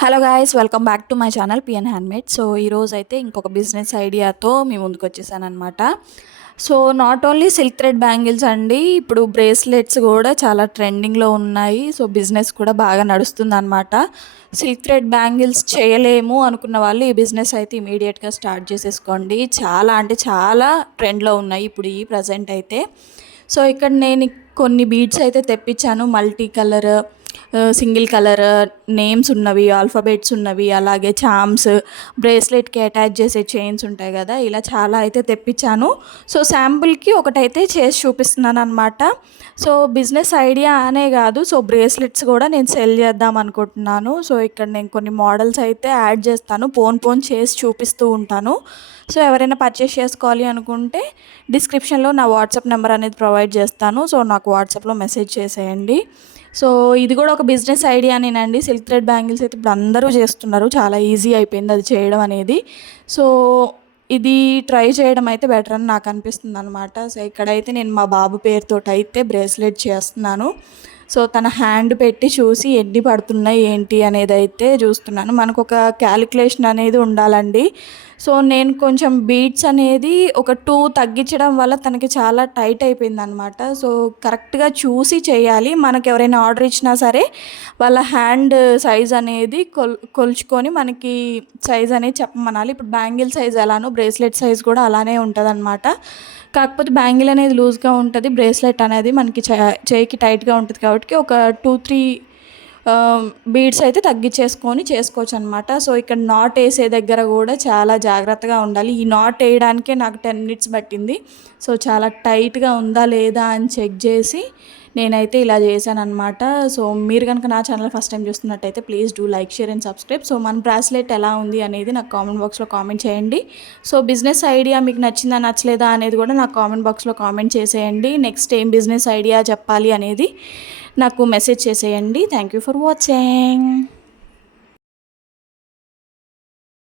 Hello guys, welcome back to my channel PN handmade. So ఈరోజు అయితే ఇంకొక business ఐడియాతో మీ ముందుకు వచ్చేసాను అనమాట. So not only silk thread bangles అండి, ఇప్పుడు బ్రేస్లెట్స్ కూడా చాలా ట్రెండింగ్లో ఉన్నాయి. సో బిజినెస్ కూడా బాగా నడుస్తుంది అనమాట. సిల్క్ థ్రెడ్ బ్యాంగిల్స్ చేయలేము అనుకున్న వాళ్ళు ఈ బిజినెస్ అయితే ఇమీడియట్గా స్టార్ట్ చేసేసుకోండి. చాలా అంటే చాలా ట్రెండ్లో ఉన్నాయి ఇప్పుడు ఈ ప్రజెంట్ అయితే. సో ఇక్కడ నేను కొన్ని బీడ్స్ అయితే తెప్పించాను, multi colour, single colour, names ఉన్నవి, ఆల్ఫాబెట్స్ ఉన్నవి, అలాగే చామ్స్, బ్రేస్లెట్కి అటాచ్ చేసే చైన్స్ ఉంటాయి కదా, ఇలా చాలా అయితే తెప్పించాను. సో శాంపుల్కి ఒకటైతే చేసి చూపిస్తున్నాను అనమాట. సో బిజినెస్ ఐడియా అనే కాదు, సో బ్రేస్లెట్స్ కూడా నేను సెల్ చేద్దాం అనుకుంటున్నాను. సో ఇక్కడ నేను కొన్ని మోడల్స్ అయితే యాడ్ చేస్తాను, పోన్ చేసి చూపిస్తూ ఉంటాను. సో ఎవరైనా పర్చేస్ చేసుకోవాలి అనుకుంటే డిస్క్రిప్షన్లో నా వాట్సాప్ నెంబర్ అనేది ప్రొవైడ్ చేస్తాను. సో నాకు వాట్సాప్లో మెసేజ్ చేసేయండి. సో ఇది కూడా ఒక బిజినెస్ ఐడియానేనండి. సిల్క్ థ్రెడ్ బ్యాంగిల్స్ అయితే ఇప్పుడు అందరూ చేస్తున్నారు, చాలా ఈజీ అయిపోయింది అది చేయడం అనేది. సో ఇది ట్రై చేయడం అయితే బెటర్ అని నాకు అనిపిస్తుంది అనమాట. సో ఇక్కడైతే నేను మా బాబు పేరుతో అయితే బ్రేస్లెట్ చేస్తున్నాను. సో తన హ్యాండ్ పెట్టి చూసి ఎన్ని పడుతున్నాయి ఏంటి అనేది అయితే చూస్తున్నాను. మనకు ఒక క్యాలిక్యులేషన్ అనేది ఉండాలండి. సో నేను కొంచెం బీట్స్ అనేది ఒక 2 తగ్గించడం వల్ల తనకి చాలా టైట్ అయిపోయింది అనమాట. సో కరెక్ట్గా చూసి చేయాలి. మనకు ఎవరైనా ఆర్డర్ ఇచ్చినా సరే వాళ్ళ హ్యాండ్ సైజ్ అనేది కొలుచుకొని మనకి సైజ్ అనేది చెప్పమనాలి. ఇప్పుడు బ్యాంగిల్ సైజ్ ఎలానో బ్రేస్లెట్ సైజ్ కూడా అలానే ఉంటుంది అనమాట. కాకపోతే బ్యాంగిల్ అనేది లూజ్గా ఉంటుంది, బ్రేస్లెట్ అనేది మనకి చేయికి టైట్గా ఉంటుంది. కాబట్టి ఒక 2-3 బీడ్స్ అయితే తగ్గించేసుకొని చేసుకోవచ్చు అనమాట. సో ఇక్కడ నాట్ వేసే దగ్గర కూడా చాలా జాగ్రత్తగా ఉండాలి. ఈ నాట్ వేయడానికే నాకు 10 మినిట్స్ పట్టింది. సో చాలా టైట్గా ఉందా లేదా అని చెక్ చేసి నేనైతే ఇలా చేశాను అనమాట. సో మీరు కనుక నా ఛానల్ ఫస్ట్ టైం చూస్తున్నట్టయితే please do like, share and subscribe. So మన బ్రాస్లెట్ ఎలా ఉంది అనేది నాకు కామెంట్ బాక్స్లో కామెంట్ చేయండి. సో బిజినెస్ ఐడియా మీకు నచ్చిందా నచ్చలేదా అనేది కూడా నాకు కామెంట్ బాక్స్లో కామెంట్ చేసేయండి. నెక్స్ట్ ఏం బిజినెస్ ఐడియా చెప్పాలి అనేది నాకు మెసేజ్ చేసేయండి. Thank you for watching.